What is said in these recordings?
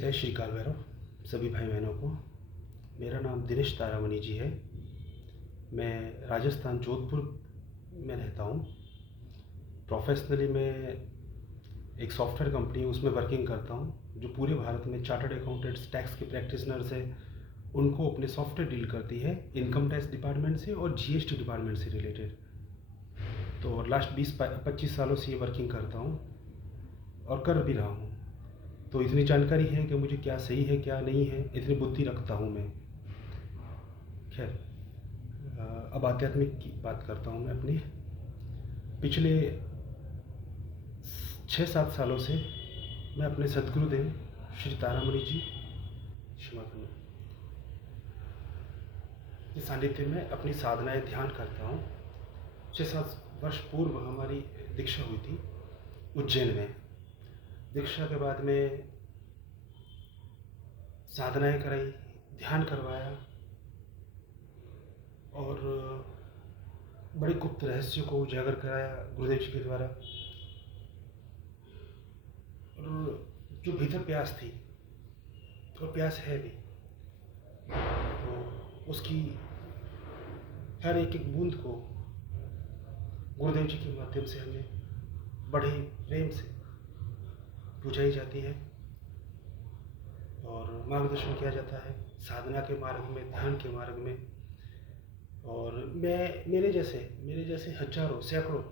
जय श्री काल भैरव सभी भाई बहनों को। मेरा नाम दिनेश तारामणि जी है। मैं राजस्थान जोधपुर में रहता हूँ। प्रोफेशनली मैं एक सॉफ्टवेयर कंपनी उसमें वर्किंग करता हूँ, जो पूरे भारत में चार्टर्ड अकाउंटेंट्स, टैक्स के प्रैक्टिशनर्स है, उनको अपने सॉफ्टवेयर डील करती है इनकम टैक्स डिपार्टमेंट से और जीएसटी डिपार्टमेंट से रिलेटेड। तो लास्ट 20-25 सालों से ये वर्किंग करता हूँ और कर भी रहा हूँ। तो इतनी जानकारी है कि मुझे क्या सही है क्या नहीं है, इतनी बुद्धि रखता हूँ मैं। खैर, अब आध्यात्मिक की बात करता हूँ मैं अपनी। पिछले 6-7 सालों से मैं अपने सदगुरुदेव श्री तारामणि जी क्षमा करना के सानिध्य में अपनी साधनाएं ध्यान करता हूँ। 6-7 वर्ष पूर्व हमारी दीक्षा हुई थी उज्जैन में। दीक्षा के बाद में साधनाएं कराई, ध्यान करवाया और बड़े गुप्त रहस्यों को उजागर कराया गुरुदेव जी के द्वारा। और जो भीतर प्यास थी और प्यास है भी, तो उसकी हर एक एक बूंद को गुरुदेव जी के माध्यम से हमें बड़े प्रेम से बुझाई जाती है और मार्गदर्शन किया जाता है साधना के मार्ग में, ध्यान के मार्ग में। और मेरे जैसे हजारों सैकड़ों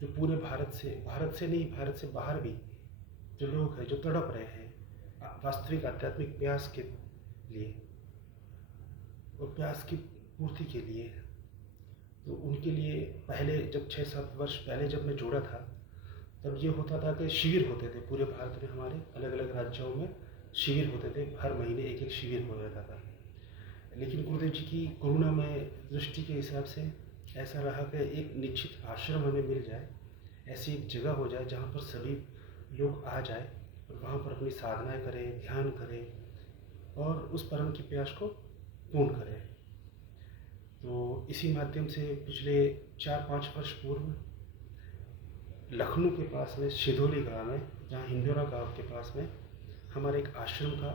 जो पूरे भारत से नहीं, भारत से बाहर भी जो लोग हैं जो तड़प रहे हैं वास्तविक आध्यात्मिक प्यास के लिए और प्यास की पूर्ति के लिए, तो उनके लिए पहले जब 6-7 वर्ष पहले जब मैं जुड़ा था, तब ये होता था कि शिविर होते थे पूरे भारत में, हमारे अलग अलग राज्यों में शिविर होते थे। हर महीने एक एक शिविर हो जाता था। लेकिन गुरुदेव जी की करुणामय दृष्टि के हिसाब से ऐसा रहा कि एक निश्चित आश्रम हमें मिल जाए, ऐसी एक जगह हो जाए जहाँ पर सभी लोग आ जाए और वहाँ पर अपनी साधनाएं करें, ध्यान करें और उस परम की प्यास को पूर्ण करें। तो इसी माध्यम से पिछले 4-5 वर्ष पूर्व लखनऊ के पास में सिधोली गाँव में, जहाँ हिंदोरा गाँव के पास में हमारे एक आश्रम का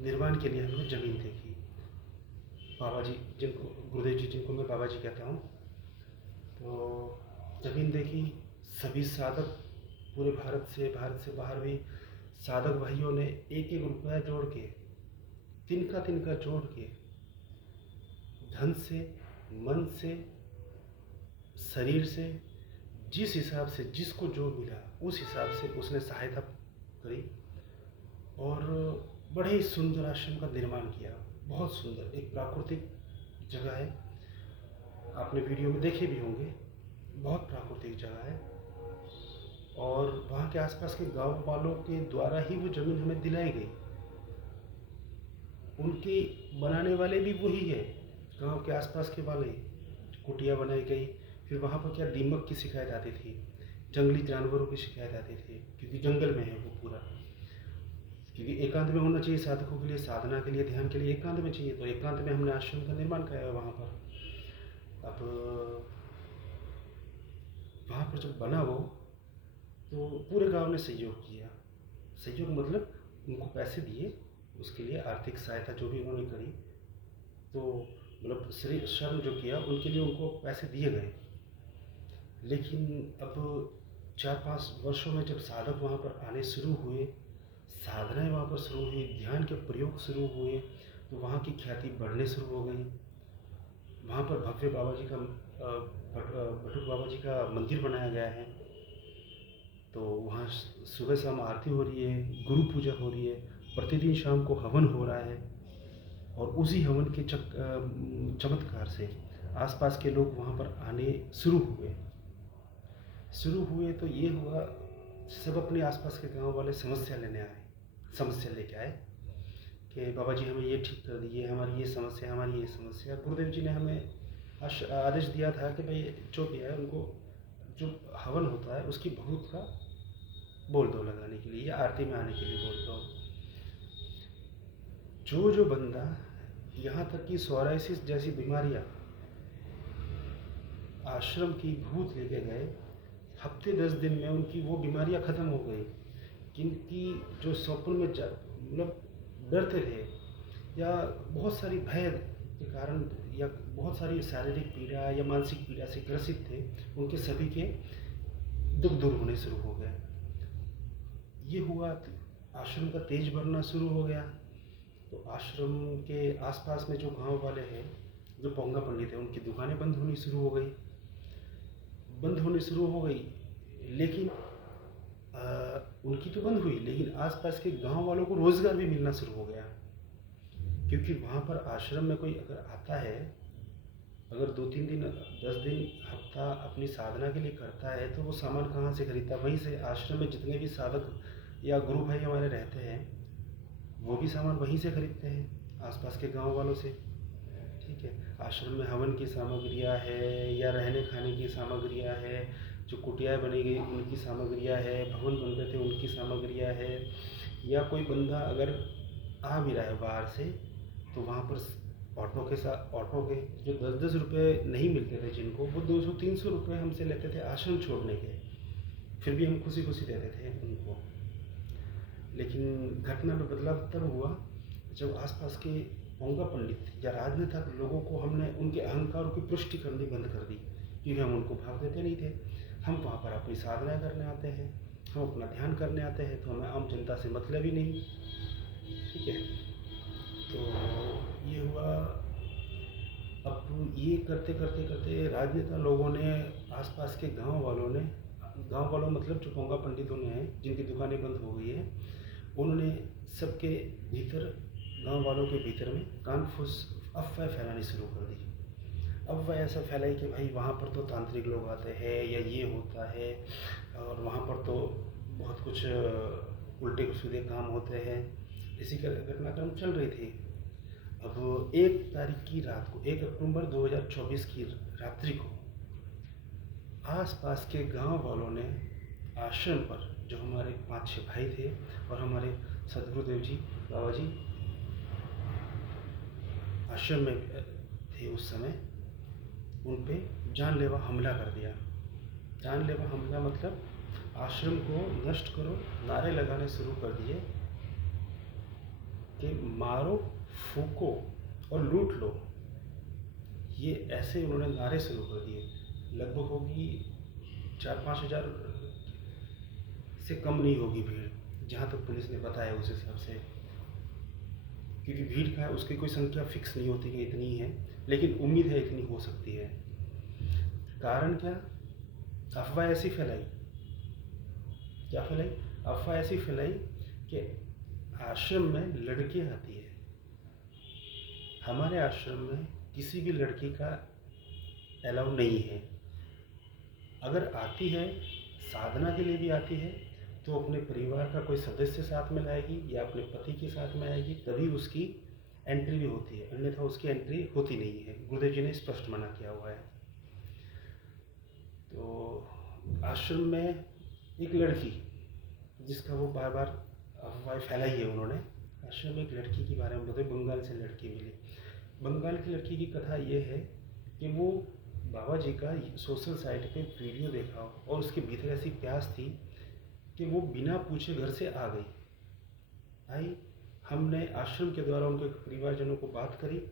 निर्माण के लिए हमने ज़मीन देखी। बाबा जी जिनको गुरुदेव जी जिनको मैं बाबा जी कहता हूँ, तो ज़मीन देखी। सभी साधक पूरे भारत से बाहर भी साधक भाइयों ने एक एक रुपया जोड़ के, तिनका जोड़ के, धन से, मन से, शरीर से, जिस हिसाब से जिसको जो मिला उस हिसाब से उसने सहायता करी और बड़े ही सुंदर आश्रम का निर्माण किया। बहुत सुंदर, एक प्राकृतिक जगह है, आपने वीडियो में देखे भी होंगे। बहुत प्राकृतिक जगह है और वहाँ के आसपास के गांव वालों के द्वारा ही वो ज़मीन हमें दिलाई गई। उनके बनाने वाले भी वही है, गांव के आसपास के वाले। कुटिया बनाई गई, फिर वहाँ पर क्या दीमक की शिकायत आती थी, जंगली जानवरों की शिकायत आती थी, क्योंकि जंगल में है वो पूरा। क्योंकि एकांत में होना चाहिए साधकों के लिए, साधना के लिए, ध्यान के लिए एकांत में चाहिए। तो एकांत में हमने आश्रम का निर्माण कराया है वहाँ पर। अब वहाँ पर जब बना वो, तो पूरे गांव ने सहयोग किया। सहयोग मतलब उनको पैसे दिए, उसके लिए आर्थिक सहायता जो भी उन्होंने करी, तो मतलब श्रम जो किया उनके लिए उनको पैसे दिए गए। लेकिन अब 4-5 वर्षों में जब साधक वहाँ पर आने शुरू हुए, साधनाएं वहाँ पर शुरू हुई, ध्यान के प्रयोग शुरू हुए, तो वहाँ की ख्याति बढ़ने शुरू हो गई। वहाँ पर भव्य बाबा जी का बटुक बाबा जी का मंदिर बनाया गया है। तो वहाँ सुबह शाम आरती हो रही है, गुरु पूजा हो रही है, प्रतिदिन शाम को हवन हो रहा है। और उसी हवन के चमत्कार से आसपास के लोग वहाँ पर आने शुरू हुए। तो ये हुआ, सब अपने आसपास के गांव वाले समस्या लेके आए कि बाबा जी हमें ये ठीक कर दीजिए, हमारी ये समस्या। गुरुदेव जी ने हमें आदेश दिया था कि भाई जो भी है उनको जो हवन होता है उसकी भभूत का बोल दो लगाने के लिए, या आरती में आने के लिए बोल दो। जो बंदा, यहाँ तक कि सोराइसिस जैसी बीमारियाँ आश्रम की भूत लेके गए, हफ्ते 10 दिन में उनकी वो बीमारियाँ ख़त्म हो गई। जिनकी जो स्वप्न में मतलब डरते थे, या बहुत सारी भय के कारण, या बहुत सारी शारीरिक पीड़ा या मानसिक पीड़ा से ग्रसित थे, उनके सभी के दुख दूर होने शुरू हो गए। ये हुआ, आश्रम का तेज बढ़ना शुरू हो गया। तो आश्रम के आसपास में जो गांव वाले हैं, जो पोंगा पंडित हैं, उनकी दुकानें बंद होनी शुरू हो गई, लेकिन उनकी तो बंद हुई, लेकिन आसपास के गांव वालों को रोज़गार भी मिलना शुरू हो गया। क्योंकि वहाँ पर आश्रम में कोई अगर आता है, अगर 2-3 दिन, 10 दिन, हफ्ता अपनी साधना के लिए करता है, तो वो सामान कहाँ से खरीदता? वहीं से। आश्रम में जितने भी साधक या गुरु भाई हमारे रहते हैं, वो भी सामान वहीं से खरीदते हैं, आसपास के गांव वालों से। ठीक है। आश्रम में हवन की सामग्रियाँ है, या रहने खाने की सामग्रियाँ है, जो कुटियाएँ बनी गई उनकी सामग्रियाँ है, भवन बन रहे थे उनकी सामग्रियाँ है, या कोई बंदा अगर आ भी रहा है बाहर से, तो वहाँ पर ऑटो के जो 10-10 रुपये नहीं मिलते थे जिनको, वो 200-300 रुपये हमसे लेते थे आश्रम छोड़ने के। फिर भी हम खुशी खुशी देते थे उनको। लेकिन घटना में बदलाव तब हुआ जब आसपास के पोंगा पंडित या राजनेता लोगों को हमने उनके अहंकारों की पुष्टि करनी बंद कर दी, क्योंकि हम उनको भाव देते नहीं थे। हम वहाँ पर अपनी साधना करने आते हैं, हम अपना ध्यान करने आते हैं, तो हमें आम जनता से मतलब ही नहीं। ठीक है। तो ये हुआ। अब ये करते करते करते राजनेता लोगों ने, आसपास के गांव वालों मतलब जो पोंगा पंडितों ने हैं, जिनकी दुकानें बंद हो गई है, उन्होंने सबके भीतर, गांव वालों के भीतर में कानफूस अफवाह फैलानी शुरू कर दी। अफवाह ऐसा फैलाई कि भाई वहाँ पर तो तांत्रिक लोग आते हैं, या ये होता है, और वहाँ पर तो बहुत कुछ उल्टे सीधे काम होते हैं। इसी का घटनाक्रम चल रही थी। अब 1 तारीख की रात को, 1 अक्टूबर 2024 की रात्रि को, आसपास के गांव वालों ने आश्रम पर, जो हमारे 5-6 भाई थे और हमारे सदगुरुदेव जी, बाबा जी आश्रम में थे उस समय, उन पे जानलेवा हमला कर दिया। जानलेवा हमला मतलब आश्रम को नष्ट करो, नारे लगाने शुरू कर दिए कि मारो, फूको और लूट लो। ये ऐसे उन्होंने नारे शुरू कर दिए। लगभग होगी 4-5 हज़ार से कम नहीं होगी भीड़, जहाँ तक पुलिस ने बताया उस हिसाब से। क्योंकि भीड़ का है, उसकी कोई संख्या फिक्स नहीं होती कि इतनी है, लेकिन उम्मीद है इतनी हो सकती है। कारण क्या? अफवाह ऐसी फैलाई, क्या फैलाई? अफवाह ऐसी फैलाई कि आश्रम में लड़कियां आती है। हमारे आश्रम में किसी भी लड़की का अलाउ नहीं है। अगर आती है, साधना के लिए भी आती है, तो अपने परिवार का कोई सदस्य साथ में लाएगी, या अपने पति के साथ में आएगी, तभी उसकी एंट्री भी होती है, अन्यथा उसकी एंट्री होती नहीं है। गुरुदेव जी ने स्पष्ट मना किया हुआ है। तो आश्रम में एक लड़की, जिसका वो बार बार अफवाह फैलाई है उन्होंने, आश्रम में एक लड़की के बारे में बताए, बंगाल से लड़की मिली। बंगाल की लड़की की कथा ये है कि वो बाबा जी का सोशल साइट पे वीडियो देखा, और उसके भीतर ऐसी प्यास थी कि वो बिना पूछे घर से आ गई। आई, हमने आश्रम के द्वारा उनके परिवारजनों को बात करी,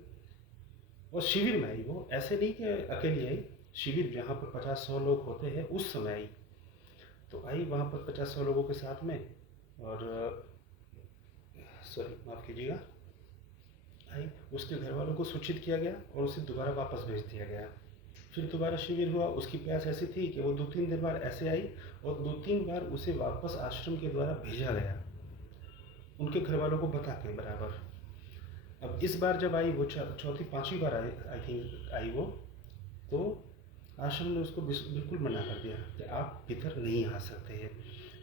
और शिविर में आई। वो ऐसे नहीं कि अकेली आई, शिविर जहाँ पर 50-100 लोग होते हैं उस समय आई। तो आई वहाँ पर 50-100 लोगों के साथ में, और सॉरी माफ़ कीजिएगा, आई, उसके घर वालों को सूचित किया गया और उसे दोबारा वापस भेज दिया गया। फिर दोबारा शिविर हुआ। उसकी प्यास ऐसी थी कि वो 2-3 दिन बाद ऐसे आई, और 2-3 बार उसे वापस आश्रम के द्वारा भेजा गया, उनके घर वालों को बता के बराबर। अब इस बार जब आई, वो 4-5वीं बार आई थिंक आई वो, तो आश्रम ने उसको बिल्कुल मना कर दिया कि आप भीतर नहीं आ सकते हैं,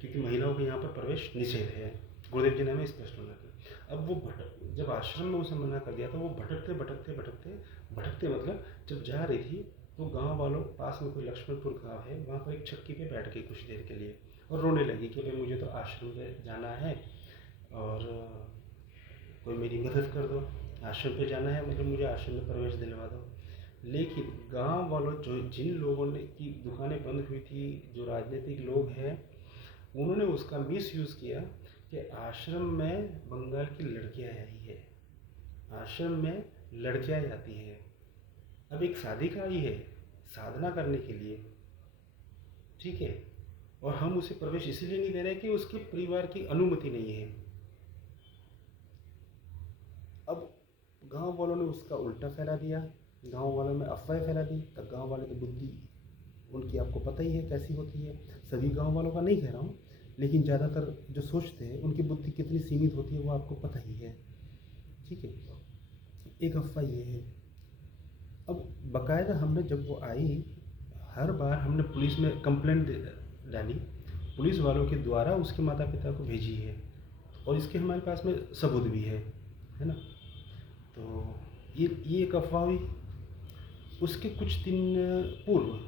क्योंकि महिलाओं के यहाँ पर प्रवेश निषेध है। गुरुदेव जी ने हमें स्पष्ट मना किया। अब वो जब आश्रम में उसे मना कर दिया, तो वो भटकते मतलब जब जा रही थी, तो गांव वालों, पास में कोई लक्ष्मणपुर गांव है, वहाँ पर एक चक्की पे बैठ गई कुछ देर के लिए, और रोने लगी कि भाई मुझे तो आश्रम में जाना है, और कोई मेरी मदद कर दो, आश्रम पे जाना है, मतलब मुझे आश्रम में प्रवेश दिलवा दो। लेकिन गांव वालों, जो जिन लोगों ने की दुकानें बंद हुई थी, जो राजनीतिक लोग हैं, उन्होंने उसका मिसयूज़ किया कि आश्रम में बंगाल की लड़कियां आई है, आश्रम में लड़कियां आती हैं। अब एक साधिका आई है साधना करने के लिए, ठीक है, और हम उसे प्रवेश इसीलिए नहीं दे रहे कि उसके परिवार की अनुमति नहीं है। अब गांव वालों ने उसका उल्टा फैला दिया, गांव वालों में अफवाह फैला दी। तब गांव वाले की बुद्धि उनकी आपको पता ही है कैसी होती है। सभी गांव वालों का नहीं कह रहा हूँ, लेकिन ज़्यादातर जो सोचते हैं उनकी बुद्धि कितनी सीमित होती है वो आपको पता ही है, ठीक है। एक अफवाह ये है। अब बाकायदा हमने जब वो आई, हर बार हमने पुलिस में कंप्लेंट डाली, पुलिस वालों के द्वारा उसके माता पिता को भेजी है, और इसके हमारे पास में सबूत भी है ना। तो ये एक अफवाह हुई। उसके कुछ दिन पूर्व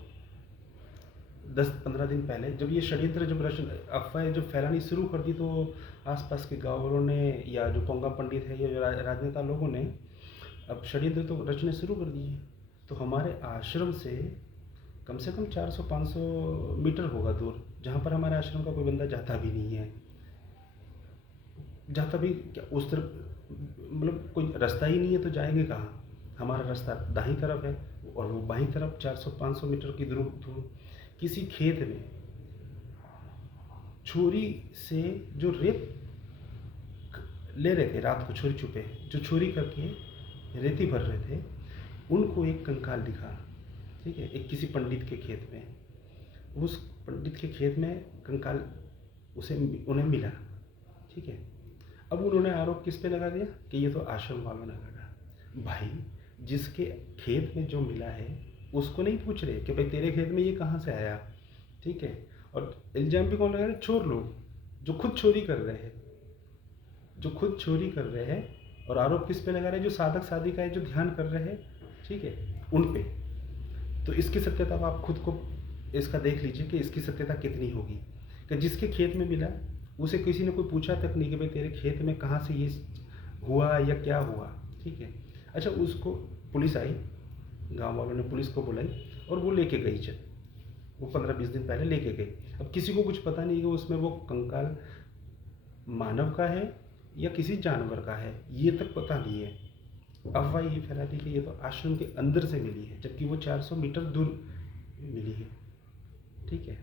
10-15 दिन पहले जब ये षड्यंत्र जब अफवाहें जब फैलानी शुरू कर दी, तो आसपास के गाँव वालों ने या जो पोंगा पंडित है या जो राजनेता लोगों ने अब षड्यंत्र तो रचने शुरू कर दिए। तो हमारे आश्रम से कम 400-500 मीटर होगा दूर, जहाँ पर हमारे आश्रम का कोई बंदा जाता भी नहीं है, जाता भी क्या उस तरफ, मतलब कोई रास्ता ही नहीं है तो जाएंगे कहाँ। हमारा रास्ता दाहिनी तरफ है और वो बाईं तरफ 400-500 मीटर की दूर किसी खेत में छुरी से जो रेत ले रहे थे, रात को छोरी छुपे जो छोरी करके रेती भर रहे थे, उनको एक कंकाल दिखा, ठीक है, एक किसी पंडित के खेत में। उस पंडित के खेत में कंकाल उन्हें मिला, ठीक है। अब उन्होंने आरोप किस पे लगा दिया कि ये तो आश्रम वालों ने लगा। भाई, जिसके खेत में जो मिला है उसको नहीं पूछ रहे कि भाई तेरे खेत में ये कहाँ से आया, ठीक है। और इल्ज़ाम भी कौन लगा रहे? चोर लोग, जो खुद चोरी कर रहे हैं, और आरोप किस पे लगा रहे हैं? जो साधक साधिकाएं जो ध्यान कर रहे हैं, ठीक है, उन पे। तो इसकी सत्यता आप खुद को इसका देख लीजिए कि इसकी सत्यता कितनी होगी कि जिसके खेत में मिला उसे किसी ने कोई पूछा तक नहीं कि भाई तेरे खेत में कहाँ से ये हुआ या क्या हुआ, ठीक है। अच्छा, उसको पुलिस आई, गांव वालों ने पुलिस को बुलाई और वो लेके गई, वो 15-20 दिन पहले लेके गई। अब किसी को कुछ पता नहीं कि उसमें वो कंकाल मानव का है या किसी जानवर का है, ये तक पता नहीं है। अफवाह ये फैला दी कि ये तो आश्रम के अंदर से मिली है, जबकि वो 400 मीटर दूर मिली है, ठीक है।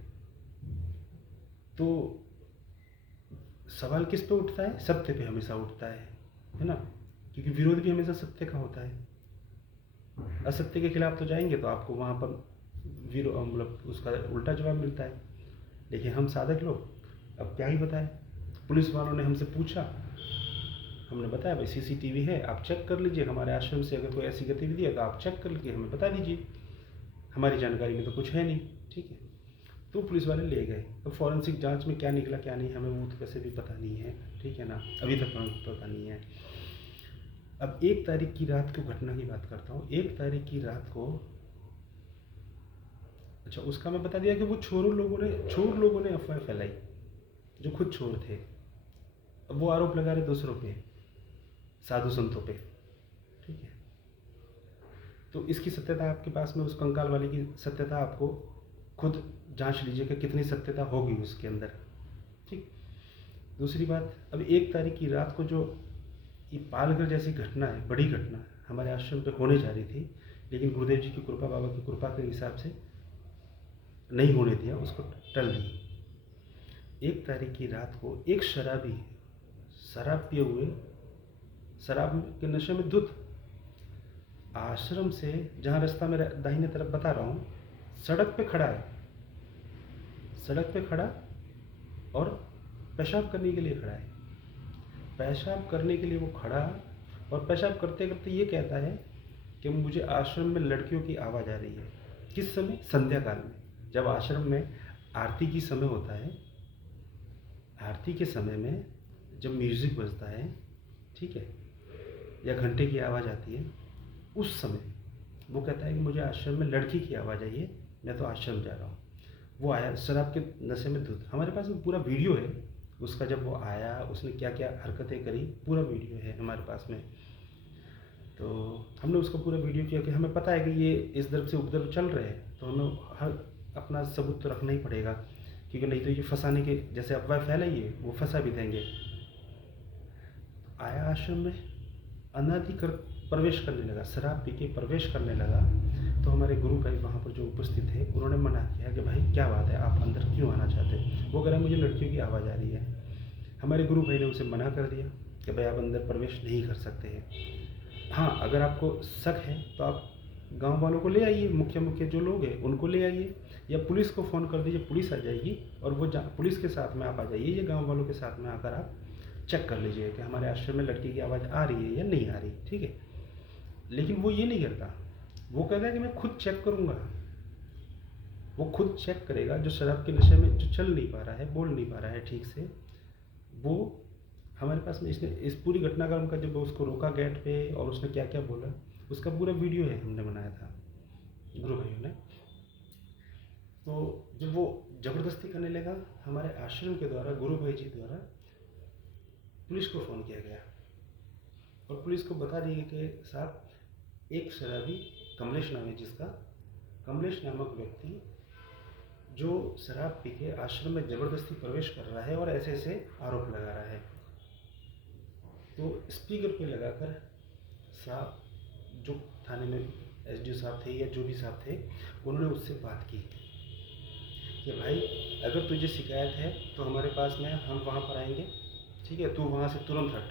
तो सवाल किस पे उठता है? सत्य पे हमेशा उठता है ना, क्योंकि विरोध भी हमेशा सत्य का होता है। असत्य के खिलाफ तो जाएंगे तो आपको वहाँ पर मतलब उसका उल्टा जवाब मिलता है। लेकिन हम साधक लोग अब क्या ही बताएं। पुलिस वालों ने हमसे पूछा, हमने बताया भाई सीसीटीवी है, आप चेक कर लीजिए, हमारे आश्रम से अगर कोई ऐसी गतिविधि है तो आप चेक करके हमें बता दीजिए, हमारी जानकारी में तो कुछ है नहीं, ठीक है। तो पुलिस वाले ले गए। तो फॉरेंसिक जांच में क्या निकला क्या नहीं हमें वो तो वैसे भी पता नहीं है, ठीक है ना, अभी तक हमें पता नहीं है। अब 1 तारीख की रात को घटना की बात करता हूँ। 1 तारीख की रात को, अच्छा उसका मैं बता दिया कि वो चोर लोगों ने अफवाह फैलाई, जो खुद चोर थे। अब वो आरोप लगा रहे दूसरों पे, साधु संतों पे, ठीक है। तो इसकी सत्यता आपके पास में, उस कंकाल वाले की सत्यता आपको खुद जांच लीजिए कि कितनी सत्यता होगी उसके अंदर, ठीक। दूसरी बात, अब 1 तारीख की रात को जो ये पालघर जैसी घटना है, बड़ी घटना हमारे आश्रम पे होने जा रही थी, लेकिन गुरुदेव जी की कृपा, बाबा की कृपा के हिसाब से नहीं होने दिया, उसको टल दी। 1 तारीख की रात को एक शराबी, शराब पिए हुए, शराब के नशे में धुत, आश्रम से जहाँ रास्ता मेरा दाहिने तरफ बता रहा हूँ, सड़क पे खड़ा है, सड़क पे खड़ा और पेशाब करने के लिए खड़ा है। पेशाब करने के लिए वो खड़ा, और पेशाब करते करते ये कहता है कि मुझे आश्रम में लड़कियों की आवाज़ आ रही है। किस समय? संध्या काल में, जब आश्रम में आरती की समय होता है, आरती के समय में जब म्यूज़िक बजता है, ठीक है, या घंटे की आवाज़ आती है, उस समय वो कहता है कि मुझे आश्रम में लड़की की आवाज़ आई है, मैं तो आश्रम जा रहा हूँ। वो आया शराब के नशे में धुत, हमारे पास में पूरा वीडियो है उसका, जब वो आया उसने क्या क्या हरकतें करी, पूरा वीडियो है हमारे पास में। तो हमने उसका पूरा वीडियो किया कि हमें पता है कि ये इस तरफ से उपद्रव चल रहे हैं, तो हमें हर अपना सबूत तो रखना ही पड़ेगा क्योंकि नहीं तो ये फंसाने के जैसे अफवाह फैलाई है वो फंसा भी देंगे। आया आश्रम में, अनाधिकृत प्रवेश करने लगा, शराब पी के प्रवेश करने लगा। तो हमारे गुरु भाई वहाँ पर जो उपस्थित थे उन्होंने मना किया कि भाई क्या बात है, आप अंदर क्यों आना चाहते हैं? वो कह रहा मुझे लड़कियों की आवाज़ आ रही है। हमारे गुरु भाई ने उसे मना कर दिया कि भाई आप अंदर प्रवेश नहीं कर सकते हैं। हाँ, अगर आपको शक है तो आप गांव वालों को ले आइए, मुख्य जो लोग हैं उनको ले आइए, या पुलिस को फ़ोन कर दीजिए, पुलिस आ जाएगी और वो पुलिस के साथ में आप आ जाइए, या गांव वालों के साथ में आकर आप चेक कर लीजिए कि हमारे आश्रम में लड़की की आवाज़ आ रही है या नहीं आ रही, ठीक है। लेकिन वो ये नहीं करता, वो कहता है कि मैं खुद चेक करूँगा। वो खुद चेक करेगा। जो शराब के नशे में जो चल नहीं पा रहा है, बोल नहीं पा रहा है ठीक से, वो हमारे पास में इसने इस पूरी घटना का उनका जब उसको रोका गेट पे और उसने क्या क्या बोला उसका पूरा वीडियो है, हमने बनाया था गुरु भाइयों ने। तो जब वो ज़बरदस्ती करने लगा, हमारे आश्रम के द्वारा, गुरु भाई जी द्वारा पुलिस को फ़ोन किया गया और पुलिस को बता दिया कि साहब एक शराबी कमलेश नाम है जिसका, कमलेश नामक व्यक्ति जो शराब पी के आश्रम में ज़बरदस्ती प्रवेश कर रहा है और ऐसे ऐसे आरोप लगा रहा है। तो स्पीकर पे लगाकर साहब जो थाने में एसडीओ साहब थे या जो भी साहब थे, उन्होंने उससे बात की कि भाई अगर तुझे शिकायत है तो हमारे पास में, हम वहाँ पर आएंगे, ठीक है, तू वहाँ से तुरंत हट।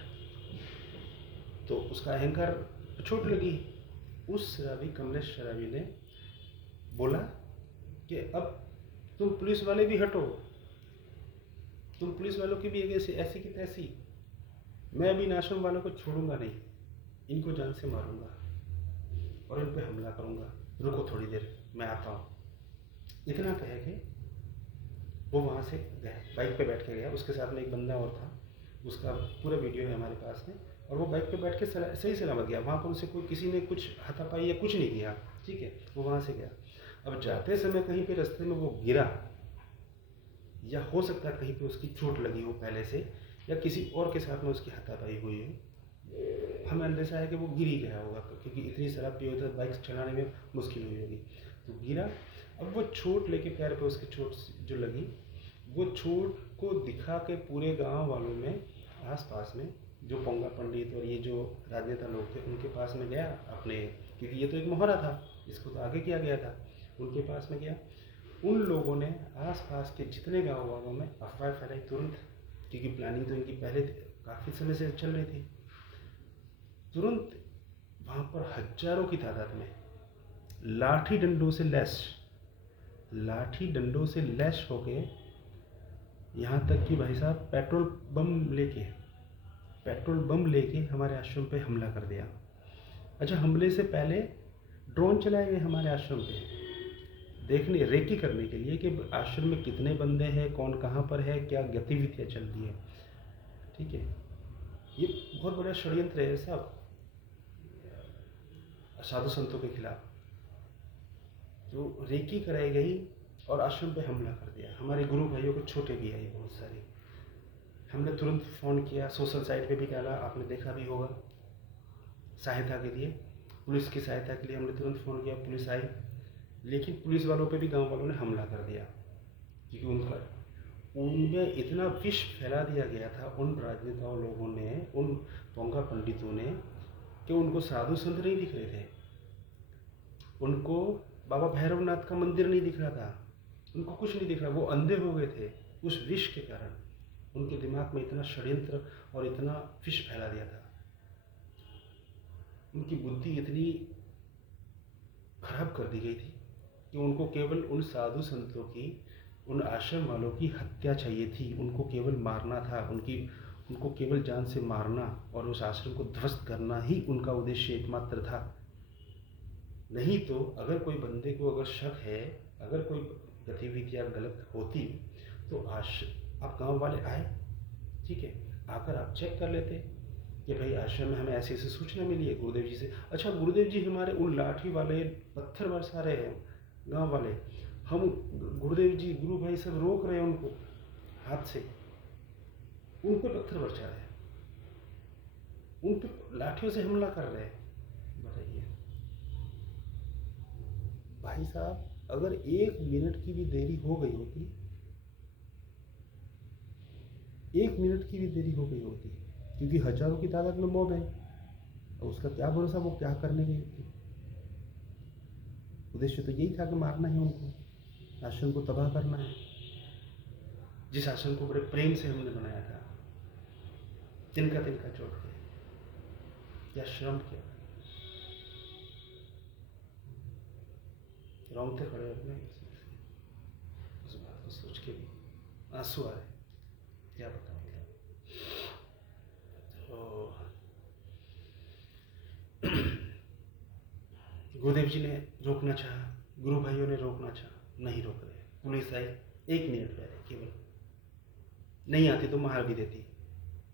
तो उसका अहंकार चोट लगी। उस शराबी, कमलेश शराबी ने बोला कि अब तुम पुलिस वाले भी हटो, तुम पुलिस वालों की भी एक ऐसी की तैसी, मैं अभी इन आश्रम वालों को छोड़ूंगा नहीं, इनको जान से मारूंगा और इन पे हमला करूंगा, रुको थोड़ी देर मैं आता हूँ। इतना कह के वो वहाँ से गया, बाइक पे बैठ के गया, उसके साथ में एक बंदा और था, उसका पूरा वीडियो है हमारे पास में। और वो बाइक पे बैठ के सही सलामत गया, वहाँ पर उसे कोई किसी ने कुछ हाथापाई या कुछ नहीं किया, ठीक है, वो वहाँ से गया। अब जाते समय कहीं पे रास्ते में वो गिरा, या हो सकता है कहीं पे उसकी चोट लगी हो पहले से, या किसी और के साथ में उसकी हाथापाई हुई हो। हमें अंदेशा है कि वो गिर ही गया होगा, क्योंकि इतनी शराब पी होता है, बाइक चलाने में मुश्किल हुई होगी, तो गिरा। अब वो चोट लेके पैर पे उसकी चोट जो लगी, वो चोट को दिखा के पूरे गांव वालों में, आसपास में जो पोंगा पंडित और ये जो राजनेता लोग थे उनके पास में गया अपने, क्योंकि ये तो एक मोहरा था, इसको तो आगे किया गया था, उनके पास में गया। उन लोगों ने आसपास के जितने गाँव वालों में अफवाह फैलाई तुरंत, क्योंकि प्लानिंग तो इनकी पहले काफ़ी समय से चल रही थी। तुरंत वहाँ पर हजारों की तादाद में लाठी डंडों से लैस होके, यहाँ तक कि भाई साहब पेट्रोल बम लेके हमारे आश्रम पे हमला कर दिया। अच्छा, हमले से पहले ड्रोन चलाए गए हमारे आश्रम पे, देखने रेकी करने के लिए कि आश्रम में कितने बंदे हैं, कौन कहाँ पर है, क्या गतिविधियाँ चल रही है, ठीक है। ये बहुत बड़ा षड्यंत्र है साहब, साधु संतों के खिलाफ। तो रेकी कराई गई और आश्रम पे हमला कर दिया। हमारे गुरु भाइयों को छोटे भी आई बहुत सारी। हमने तुरंत फ़ोन किया, सोशल साइट पे भी डाला, आपने देखा भी होगा, सहायता के लिए, पुलिस की सहायता के लिए हमने तुरंत फ़ोन किया, पुलिस आई। लेकिन पुलिस वालों पे भी गांव वालों ने हमला कर दिया, क्योंकि उनमें इतना विष फैला दिया गया था उन राजनेताओं लोगों ने, उन पोंगा पंडितों ने, कि उनको साधु संत नहीं दिख रहे थे, उनको बाबा भैरवनाथ का मंदिर नहीं दिख रहा था, उनको कुछ नहीं दिख रहा, वो अंधे हो गए थे उस विष के कारण। उनके दिमाग में इतना षड्यंत्र और इतना विष फैला दिया था, उनकी बुद्धि इतनी खराब कर दी गई थी कि उनको केवल उन साधु संतों की, उन आश्रम वालों की हत्या चाहिए थी, उनको केवल मारना था, उनको केवल जान से मारना और उस आश्रम को ध्वस्त करना ही उनका उद्देश्य एकमात्र था। नहीं तो अगर कोई बंदे को अगर शक है, अगर कोई गतिविधियाँ गलत होती तो आप गांव वाले आए, ठीक है, आकर आप चेक कर लेते कि भाई आश्रम में हमें ऐसी ऐसी सूचना मिली है गुरुदेव जी से। अच्छा, गुरुदेव जी हमारे उन लाठी वाले पत्थर बरसा रहे हैं गांव वाले, हम गुरुदेव जी, गुरु भाई सब रोक रहे हैं उनको हाथ से, उन पे पत्थर बरसा रहे हैं, उन पे लाठियों से हमला कर रहे हैं। बताइए भाई साहब, अगर 1 मिनट की भी देरी हो गई होती 1 मिनट की भी देरी हो गई होती, क्योंकि हजारों की तादाद में मॉब है और उसका क्या भरोसा वो क्या करने गई थी। उद्देश्य तो यही था कि मारना है उनको, आश्रम को तबाह करना है, जिस आश्रम को बड़े प्रेम से हमने बनाया था। तिनका तिनका चोट के या श्रम के रोंगटे खड़े अपने उस बात को सोच के भी आंसू आ रहे, क्या बताऊं। तो गुरुदेव जी ने रोकना चाहा, गुरु भाइयों ने रोकना चाहा, नहीं रोक रहे। पुलिस आई 1 मिनट पहले केवल, नहीं आती तो मार भी देती,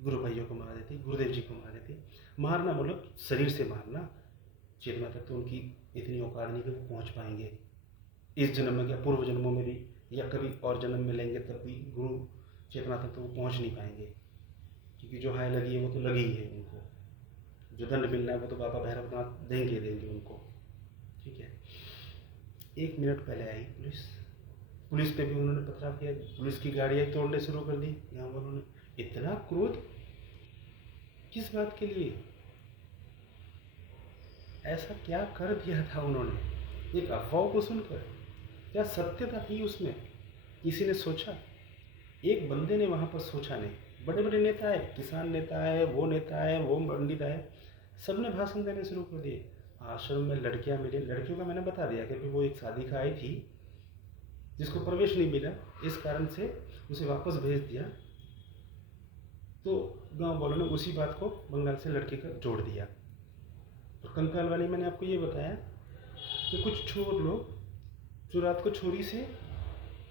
गुरु भाइयों को मार देती, गुरुदेव जी को मार देती। मारना मतलब शरीर से मारना, चेतना तक तो उनकी इतनी औकात नहीं कि वो पहुंच पाएंगे इस जन्म में, क्या पूर्व जन्मों में भी, या कभी और जन्म में लेंगे तब भी गुरु चेतना तक तो वो पहुंच नहीं पाएंगे, क्योंकि जो हाय लगी है वो तो लगी ही है उनको, जो दंड मिलना है वो तो बाबा भैरवनाथ देंगे उनको, ठीक है। 1 मिनट पहले आई पुलिस पे भी उन्होंने पथराव किया, पुलिस की गाड़ियाँ तोड़ने शुरू कर दी यहाँ पर। उन्होंने इतना क्रोध किस बात के लिए, ऐसा क्या कर दिया था उन्होंने एक अफवाह को सुनकर? क्या सत्यता थी उसमें? किसी ने सोचा? एक बंदे ने वहाँ पर सोचा नहीं। बड़े बड़े नेता है, किसान नेता है, वो पंडित है, सबने भाषण देने शुरू कर दिए। आश्रम में लड़कियाँ मिली, लड़कियों का मैंने बता दिया कि वो एक शादी का आई थी जिसको प्रवेश नहीं मिला, इस कारण से उसे वापस भेज दिया। तो गांव वालों ने उसी बात को बंगाल से लड़के का जोड़ दिया। और कंकाल वाली मैंने आपको ये बताया कि कुछ चोर लोग जो रात को चोरी से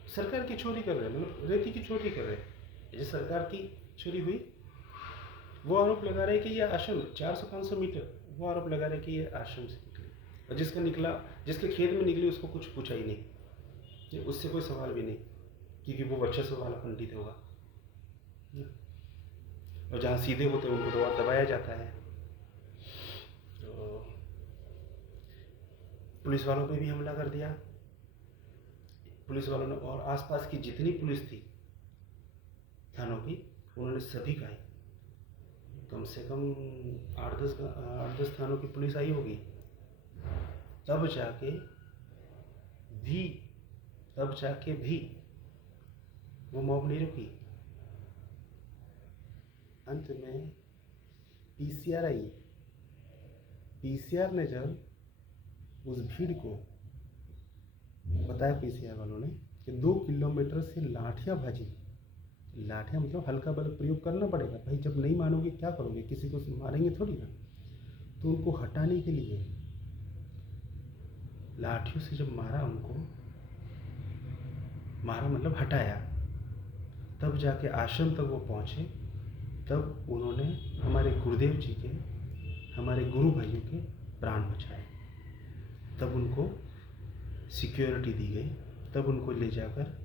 सरकार की चोरी कर रहे हैं, मतलब रेती की चोरी कर रहे हैं, जैसे सरकार की चोरी हुई, वो आरोप लगा रहे कि ये आश्रम 400-500 मीटर, वो आरोप लगा रहे कि ये आश्रम से निकली, और जिसके खेत में निकली उसको कुछ पूछा ही नहीं, ये उससे कोई सवाल भी नहीं, क्योंकि वो वर्चस्व वाला पंडित होगा, और जहाँ सीधे होते हैं उनको तो और दबाया जाता है। तो पुलिस वालों पे भी हमला कर दिया। पुलिस वालों ने, और आसपास की जितनी पुलिस थी थानों की, उन्होंने सभी का, कम से कम 8-10 थानों की पुलिस आई होगी, तब जाके भी वो मॉब नहीं रुकी। अंत में पीसीआर आई। पीसीआर ने जब उस भीड़ को बताया, पीसीआर वालों ने, कि 2 किलोमीटर से लाठियाँ भाजी, लाठियाँ मतलब हल्का बल प्रयोग करना पड़ेगा भाई, जब नहीं मानोगे क्या करोगे, किसी को मारेंगे थोड़ी ना। तो उनको हटाने के लिए लाठियों से जब मारा, उनको मारा मतलब हटाया, तब जाके आश्रम तक वो पहुँचे। तब उन्होंने हमारे गुरुदेव जी के, हमारे गुरु भाइयों के प्राण बचाए। तब उनको सिक्योरिटी दी गई, तब उनको ले जाकर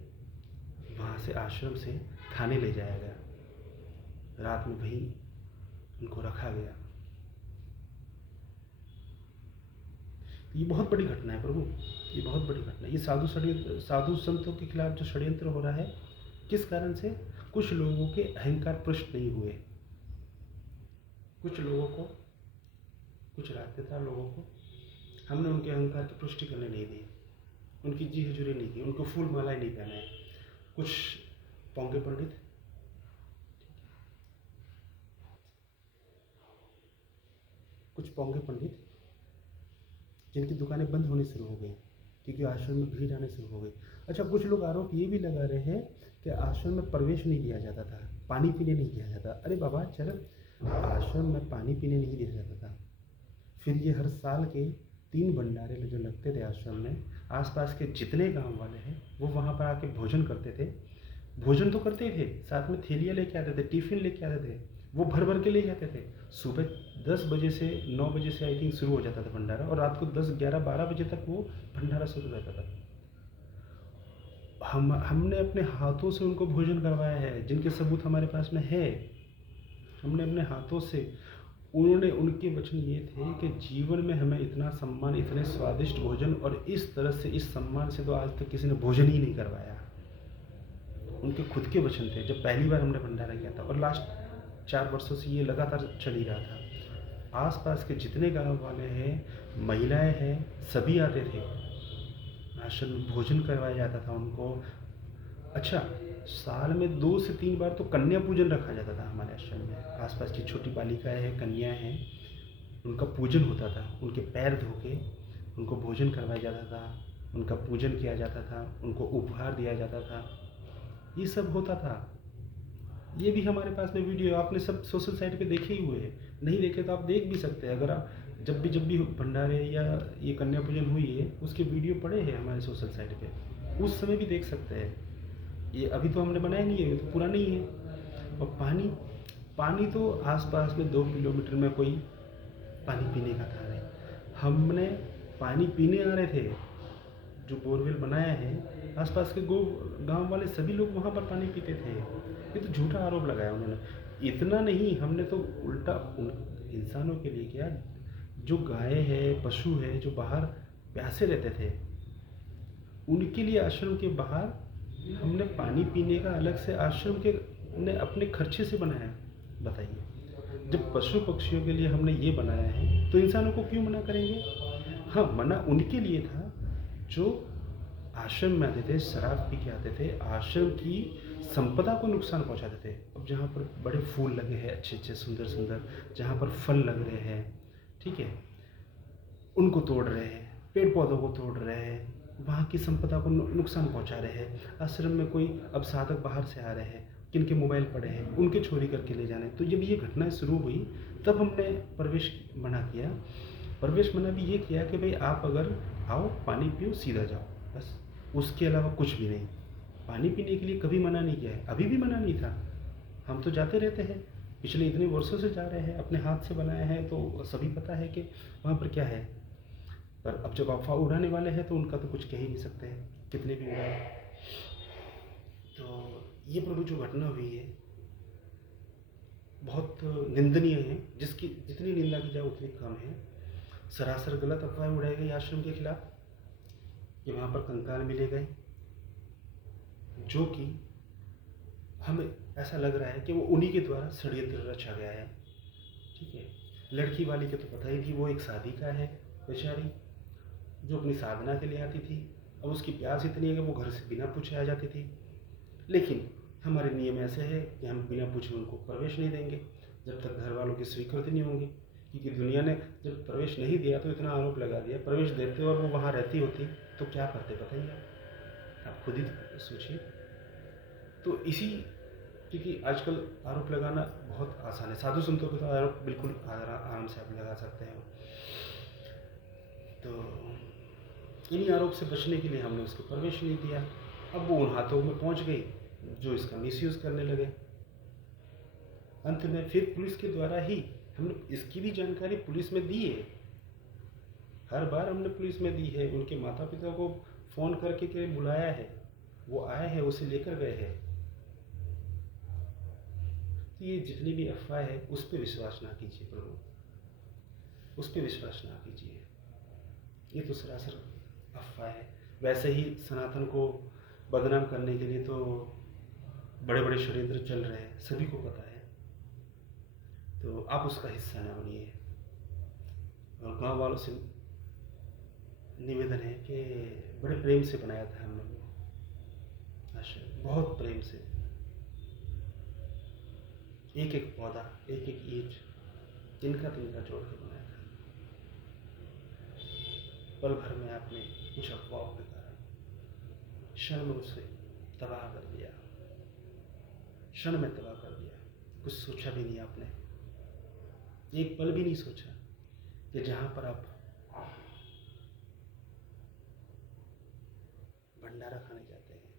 वहाँ से आश्रम से थाने ले जाया गया, रात में वहीं उनको रखा गया। ये बहुत बड़ी घटना है प्रभु, ये बहुत बड़ी घटना है। ये साधु संतों के खिलाफ जो षड्यंत्र हो रहा है, किस कारण से? कुछ लोगों के अहंकार पृष्ठ नहीं हुए, कुछ लोगों को, कुछ राजनेता लोगों को हमने उनके अहंकार की पुष्टि करने नहीं दी, उनकी जी हजूरी नहीं की, उनको फूल मालाएं नहीं पहनाए। कुछ पौंगे पंडित, जिनकी दुकानें बंद होनी शुरू हो गई क्योंकि आश्रम में भीड़ आने शुरू हो गई। अच्छा, कुछ लोग आरोप ये भी लगा रहे हैं कि आश्रम में प्रवेश नहीं दिया जाता था, पानी पीने नहीं दिया जाता। अरे बाबा चलो, आश्रम में पानी पीने नहीं दिया जाता था, फिर ये हर साल के 3 भंडारे जो लगते थे आश्रम में, आसपास के जितने गांव वाले हैं वो वहाँ पर आके भोजन करते थे। भोजन तो करते ही थे, साथ में थैलियाँ लेके आते थे, टिफ़िन लेके आते थे, वो भर भर के ले जाते थे। सुबह 10 बजे से 9 बजे से आई थिंक शुरू हो जाता था भंडारा, और रात को 10, 11, 12 बजे तक वो भंडारा शुरू रहता था। हमने अपने हाथों से उनको भोजन करवाया है, जिनके सबूत हमारे पास में है। हमने अपने हाथों से, उनके वचन ये थे कि जीवन में हमें इतना सम्मान, इतने स्वादिष्ट भोजन और इस तरह से, इस सम्मान से तो आज तक किसी ने भोजन ही नहीं करवाया। उनके खुद के वचन थे जब पहली बार हमने भंडारा किया था, और लास्ट 4 वर्षों से ये लगातार चल ही रहा था। आसपास के जितने गांव वाले हैं, महिलाएं हैं, सभी आते थे। आश्रम में भोजन करवाया जाता था उनको। अच्छा, साल में 2 से 3 बार तो कन्या पूजन रखा जाता था हमारे आश्रम में। आसपास की छोटी बालिकाएं हैं, कन्याएं हैं, उनका पूजन होता था। उनके पैर धो के उनको भोजन करवाया जाता था, उनका पूजन किया जाता था, उनको उपहार दिया जाता था। ये सब होता था। ये भी हमारे पास में वीडियो आपने सब सोशल साइट पे देखे ही हुए हैं। नहीं देखे तो आप देख भी सकते हैं। अगर आप जब भी भंडारे या ये कन्या पूजन हुई है, उसके वीडियो पड़े हैं हमारे सोशल साइट पे, उस समय भी देख सकते हैं। ये अभी तो हमने बनाया नहीं है, ये तो पुराना ही है। और पानी पानी तो आसपास में 2 किलोमीटर में कोई पानी पीने का था नहीं। हमने पानी पीने आ रहे थे, जो बोरवेल बनाया है, आसपास के गांव वाले सभी लोग वहाँ पर पानी पीते थे। ये तो झूठा आरोप लगाया उन्होंने। इतना नहीं, हमने तो उल्टा उन इंसानों के लिए किया, जो गाय है, पशु है, जो बाहर प्यासे रहते थे, उनके लिए आश्रम के बाहर हमने पानी पीने का अलग से आश्रम के ने अपने खर्चे से बनाया। बताइए, जब पशु पक्षियों के लिए हमने ये बनाया है तो इंसानों को क्यों मना करेंगे? हाँ, मना उनके लिए था जो आश्रम में आते थे, शराब पी के आते थे, आश्रम की संपदा को नुकसान पहुंचाते थे। अब जहाँ पर बड़े फूल लगे हैं, अच्छे अच्छे सुंदर सुंदर, जहाँ पर फल लग रहे हैं, ठीक है, उनको तोड़ रहे हैं, पेड़ पौधों को तोड़ रहे हैं, वहाँ की संपदा को नुकसान पहुंचा रहे हैं। आश्रम में कोई अब साधक बाहर से आ रहे हैं, किनके मोबाइल पड़े हैं, उनके चोरी करके ले जाने। तो जब ये घटनाएं शुरू हुई तब हमने प्रवेश मना किया। प्रवेश मना भी ये किया कि भाई आप अगर आओ, पानी पियो, सीधा जाओ, बस, उसके अलावा कुछ भी नहीं। पानी पीने के लिए कभी मना नहीं किया है, अभी भी मना नहीं था। हम तो जाते रहते हैं, पिछले इतने वर्षों से जा रहे हैं, अपने हाथ से बनाया है, तो सभी पता है कि वहाँ पर क्या है। पर अब जब अफवाह उड़ाने वाले हैं तो उनका तो कुछ कह ही नहीं सकते हैं, कितने भी उड़ाए। तो ये प्रभु जो घटना हुई है बहुत निंदनीय है, जिसकी जितनी निंदा की जाए उतनी कम है। सरासर गलत अफवाहें उड़ाई गई आश्रम के खिलाफ कि वहाँ पर कंकाल मिले गए, जो कि हमें ऐसा लग रहा है कि वो उन्हीं के द्वारा षड्यंत्र रचा गया है। ठीक है, लड़की वाली के तो पता ही थी, वो एक शादी का है बेचारी, जो अपनी साधना के लिए आती थी। अब उसकी प्यास इतनी है कि वो घर से बिना पूछे आ जाती थी। लेकिन हमारे नियम ऐसे है कि हम बिना पूछे उनको प्रवेश नहीं देंगे जब तक घर वालों की स्वीकृति नहीं होंगी। क्योंकि दुनिया ने जब प्रवेश नहीं दिया तो इतना आरोप लगा दिया, प्रवेश देते और वो वहाँ रहती होती तो क्या करते बताइए आप खुद ही सोचिए। तो इसी, क्योंकि आजकल आरोप लगाना बहुत आसान है, साधु संतों पर तो आरोप बिल्कुल आराम से आप लगा सकते हैं। तो इन्हीं आरोप से बचने के लिए हमने उसको प्रवेश नहीं दिया। अब वो उन हाथों में पहुंच गई जो इसका मिसयूज़ करने लगे। अंत में फिर पुलिस के द्वारा ही हमने इसकी भी जानकारी पुलिस में दी है, हर बार हमने पुलिस में दी है। उनके माता पिता को फ़ोन करके के बुलाया है, वो आए हैं, उसे लेकर गए हैं। तो ये जितनी भी अफवाह है उस पर विश्वास ना कीजिए प्रभु, उस पर विश्वास ना कीजिए, ये तो सरासर अफवाह है। वैसे ही सनातन को बदनाम करने के लिए तो बड़े बड़े षड्यंत्र चल रहे हैं, सभी को पता है। तो आप उसका हिस्सा ना बनिए। और गांव वालों से निवेदन है कि बड़े प्रेम से बनाया था हम लोग आश्रम, बहुत प्रेम से, एक एक पौधा, एक एक ईंट, तिनका तिनका जोड़ के बनाया था। पल भर में आपने कुछ अफवाहों के कारण क्षण में उसे तबाह कर दिया, क्षण में तबाह कर दिया। कुछ सोचा भी नहीं आपने, एक पल भी नहीं सोचा कि जहाँ पर आप भंडारा खाने जाते हैं,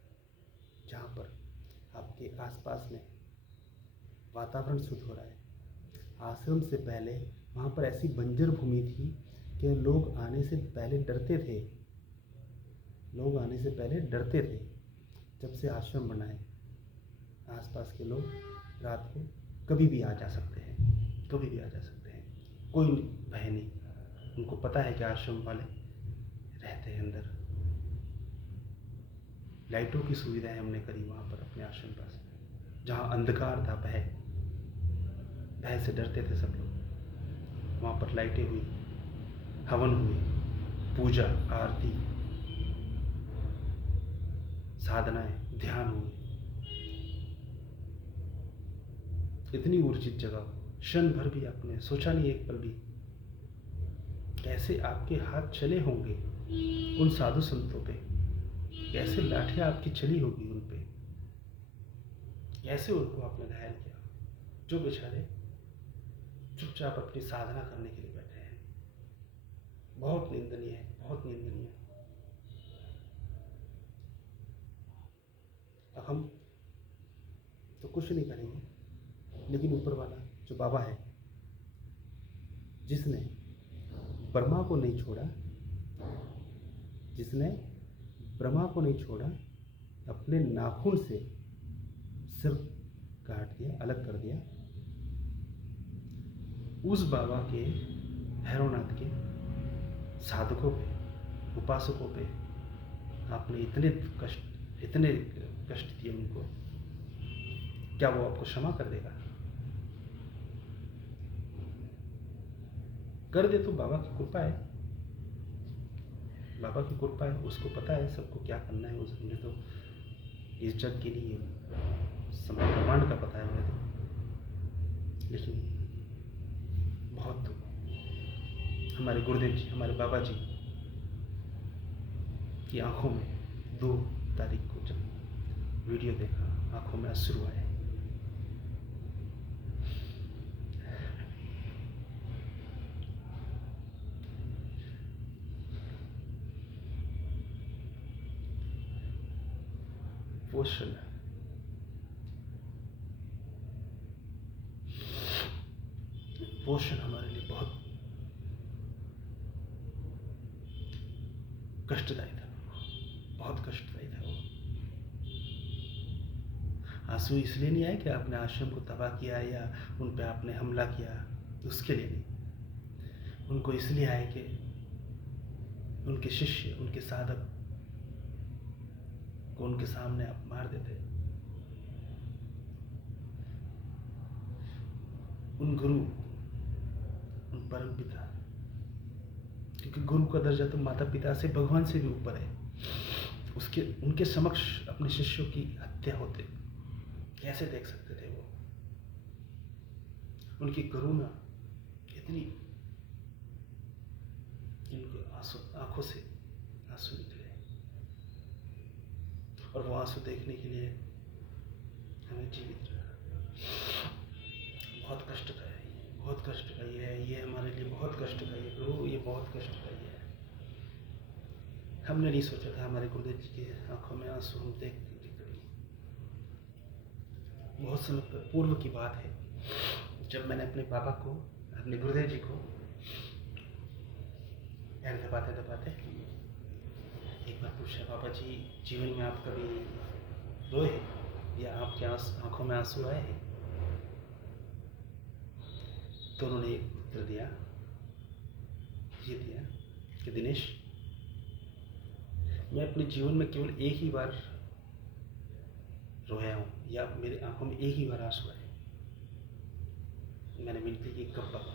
जहाँ पर आपके आसपास में वातावरण शुद्ध हो रहा है, आश्रम से पहले वहाँ पर ऐसी बंजर भूमि थी कि लोग आने से पहले डरते थे, लोग आने से पहले डरते थे। जब से आश्रम बना है, आसपास के लोग रात को कभी भी आ जा सकते हैं, कभी भी आ जा सकते हैं, कोई भय नहीं। उनको पता है कि आश्रम वाले रहते हैं अंदर। लाइटों की सुविधाएं हमने करी वहाँ पर अपने आश्रम पास, जहाँ अंधकार था, भय भय से डरते थे सब लोग। वहाँ पर लाइटें हुई, हवन हुई, पूजा आरती, साधनाएं, ध्यान हुए। इतनी ऊर्जित जगह, क्षण भर भी आपने सोचा नहीं एक पल भी कैसे आपके हाथ चले होंगे उन साधु संतों पे, कैसे लाठियां आपकी चली होगी उन पे, कैसे उनको आपने घायल किया, जो बेचारे चुपचाप अपनी साधना करने के लिए बैठे हैं। बहुत निंदनीय है, बहुत निंदनीय है। अब हम तो कुछ नहीं करेंगे, लेकिन ऊपर वाला जो बाबा है, जिसने ब्रह्मा को नहीं छोड़ा, जिसने ब्रह्मा को नहीं छोड़ा, अपने नाखून से सिर काट दिया, अलग कर दिया, उस बाबा के, भैरवनाथ के साधकों पे, उपासकों पे आपने इतने कष्ट दिए उनको, क्या वो आपको क्षमा कर देगा? कर दे तो बाबा की कृपा है, बाबा की कृपा है, उसको पता है सबको क्या करना है। उन्हें तो इस जग के लिए ब्रह्मांड का पता है उन्हें तो। लेकिन बहुत हमारे गुरुदेव जी, हमारे बाबा जी की आंखों में 2 तारीख को जब वीडियो देखा, आंखों में अश्रु आए। पोषण हमारे लिए बहुत कष्टदायी था, बहुत कष्टदायी था वो। आंसू इसलिए नहीं आए कि आपने आश्रम को तबाह किया या उन पे आपने हमला किया, उसके लिए नहीं। उनको इसलिए आए कि उनके शिष्य, उनके साधक को उनके सामने आप मार देते। उन गुरु, उन परम पिता, क्योंकि गुरु का दर्जा तो माता पिता से, भगवान से भी ऊपर है, उनके समक्ष अपने शिष्यों की हत्या होते, कैसे देख सकते थे वो? उनकी करुणा इतनी, इनके आंखों से आंसू निकले, और वो आंसू देखने के लिए हमें जीवित रहना। बहुत कष्ट का है, बहुत कष्ट का ये हमारे लिए बहुत कष्ट का है प्रभु, ये बहुत कष्ट का है। हमने नहीं सोचा था हमारे गुरुदेव जी की आंखों में आंसू हम देख कभी। बहुत समय पूर्व की बात है, जब मैंने अपने पापा को, अपने गुरुदेव जी को पैर दबाते दबाते एक बार पूछा, पापा जी जीवन में आप कभी रोए या आपके आंखों में आंसू आए हैं? तो उन्होंने एक उत्तर दिया, ये दिया कि दिनेश, मैं अपने जीवन में केवल एक ही बार रोया हूँ, या मेरे आंखों में एक ही बार आंसू आए। मैंने विनती की, कब पापा?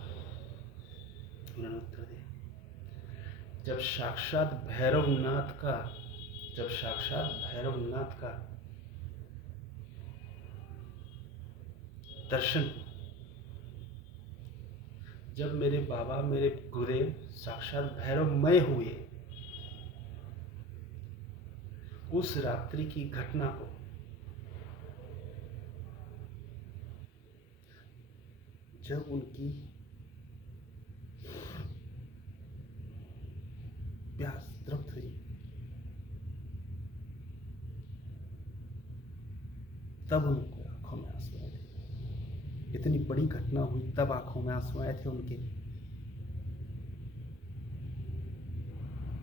उन्होंने उत्तर दिया, जब साक्षात भैरवनाथ का दर्शन, जब मेरे बाबा, मेरे गुरुदेव साक्षात भैरवमय हुए, उस रात्रि की घटना को, जब उनकी प्यास तृप्त हुई, तब उनको आंखों में आंसू आए थे। इतनी बड़ी घटना हुई तब आंखों में आंसू आए थे उनके।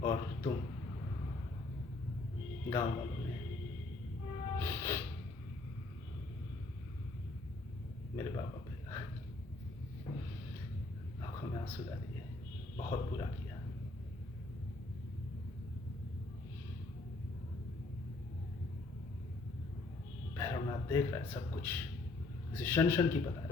और तुम गांव वालों ने मेरे बाबा पे आंखों में आंसू ला दिए, बहुत बुरा किया। भोलेनाथ देख रहा है सब कुछ, इसे क्षण क्षण की पता है।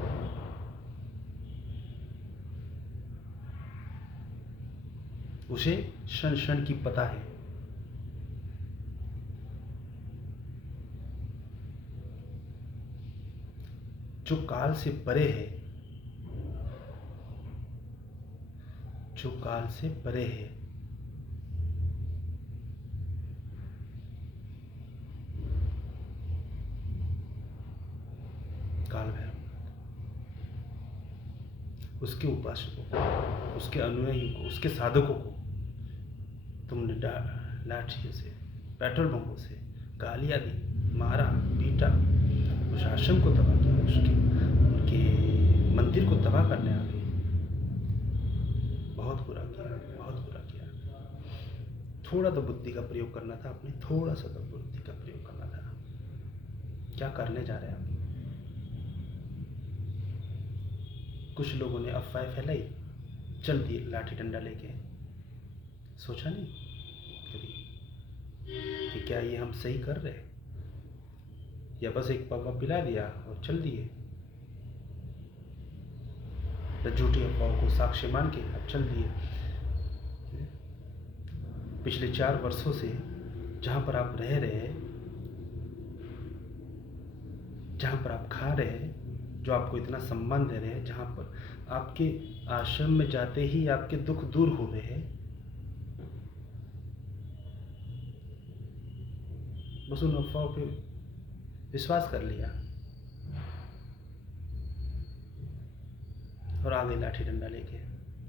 उसे क्षण क्षण की पता है। जो काल से परे है, जो काल से परे है, काल भैरव, उसके उपासकों को, उसके अनुयायियों को, उसके साधकों को तुमने लाठियों से, पेट्रोल पंपों से गालियां दी, मारा, पीटा, उस आश्रम को तबाह किया, उनके मंदिर को तबाह करने आ गए। बहुत बुरा किया, बहुत बुरा किया। थोड़ा तो बुद्धि का प्रयोग करना था आपने, थोड़ा सा तो बुद्धि का प्रयोग करना था। क्या करने जा रहे हैं आप? कुछ लोगों ने अफवाह फैलाई, चल दिए लाठी डंडा लेके। सोचा नहीं कभी कि क्या ये हम सही कर रहे हैं, या बस एक पवा पिला दिया और चल दिए। झूठी अफवाहों को साक्ष्य मान के अब चल दिए। पिछले 4 वर्षों से जहाँ पर आप रह रहे हैं, जहाँ पर आप खा रहे हैं, जो आपको इतना सम्मान दे रहे हैं, जहाँ पर आपके आश्रम में जाते ही आपके दुख दूर हो रहे हैं, बस उन अफवाहों पे विश्वास कर लिया और आ गए लाठी डंडा लेके